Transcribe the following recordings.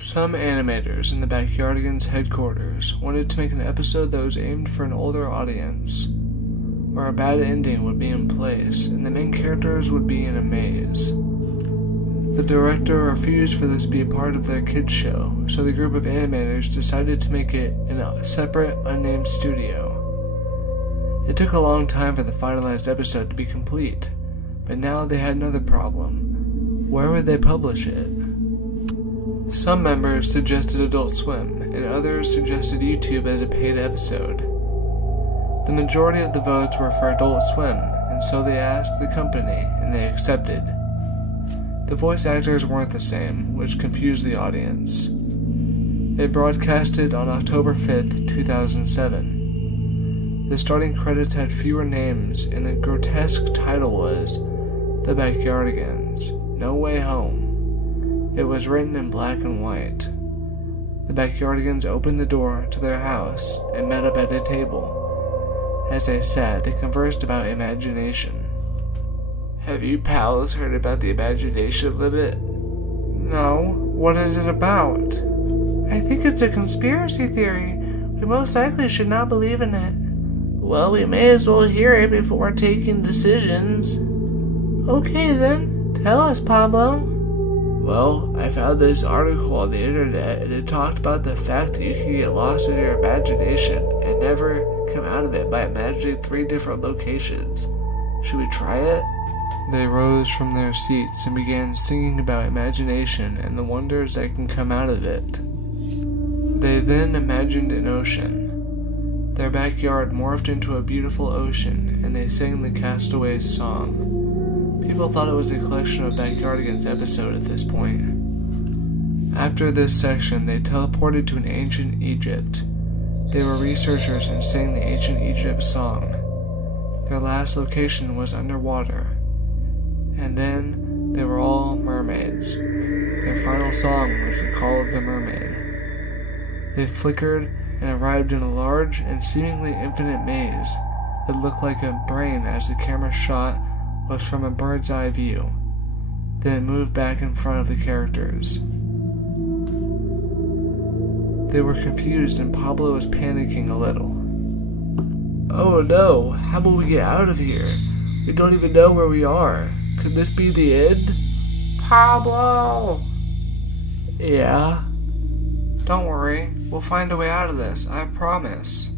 Some animators in the Backyardigans headquarters wanted to make an episode that was aimed for an older audience, where a bad ending would be in place and the main characters would be in a maze. The director refused for this to be a part of their kids show, so the group of animators decided to make it in a separate, unnamed studio. It took a long time for the finalized episode to be complete, but now they had another problem. Where would they publish it? Some members suggested Adult Swim, and others suggested YouTube as a paid episode. The majority of the votes were for Adult Swim, and so they asked the company, and they accepted. The voice actors weren't the same, which confused the audience. It broadcasted on October 5th, 2007. The starting credits had fewer names, and the grotesque title was The Backyardigans-No Way Home. It was written in black and white. The Backyardigans opened the door to their house and met up at a table. As they sat, they conversed about imagination. "Have you pals heard about the imagination limit?" "No. What is it about?" "I think it's a conspiracy theory. We most likely should not believe in it." "Well, we may as well hear it before taking decisions." "Okay then. Tell us, Pablo." "Well, I found this article on the internet, and it talked about the fact that you can get lost in your imagination and never come out of it by imagining 3 different locations. Should we try it?" They rose from their seats and began singing about imagination and the wonders that can come out of it. They then imagined an ocean. Their backyard morphed into a beautiful ocean, and they sang the Castaways song. People thought it was a collection of Backyardigans episode at this point. After this section, they teleported to an ancient Egypt. They were researchers and sang the ancient Egypt song. Their last location was underwater. And then they were all mermaids. Their final song was the Call of the Mermaid. They flickered and arrived in a large and seemingly infinite maze that looked like a brain as the camera shot was from a bird's eye view. Then it moved back in front of the characters. They were confused and Pablo was panicking a little. "Oh no, how will we get out of here? We don't even know where we are. Could this be the end?" "Pablo!" "Yeah?" "Don't worry, we'll find a way out of this, I promise.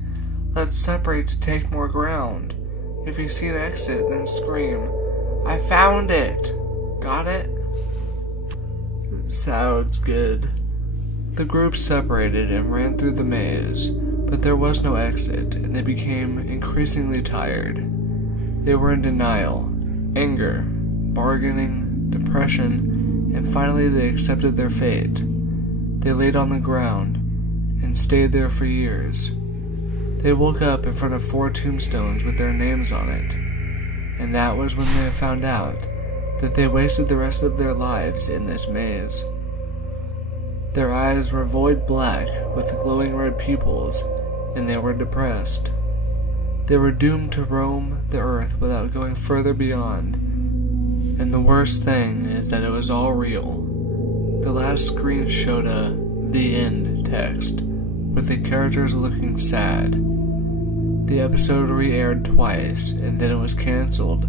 Let's separate to take more ground. If you see an exit, then scream, 'I found it!' Got it?" "Sounds good." The group separated and ran through the maze, but there was no exit, and they became increasingly tired. They were in denial, anger, bargaining, depression, and finally they accepted their fate. They laid on the ground and stayed there for years. They woke up in front of 4 tombstones with their names on it, and that was when they found out that they wasted the rest of their lives in this maze. Their eyes were void black with glowing red pupils, and they were depressed. They were doomed to roam the earth without going further beyond, and the worst thing is that it was all real. The last screen showed a "The End" text, with the characters looking sad. The episode re-aired twice, and then it was cancelled.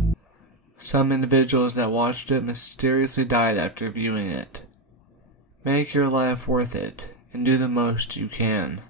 Some individuals that watched it mysteriously died after viewing it. Make your life worth it, and do the most you can.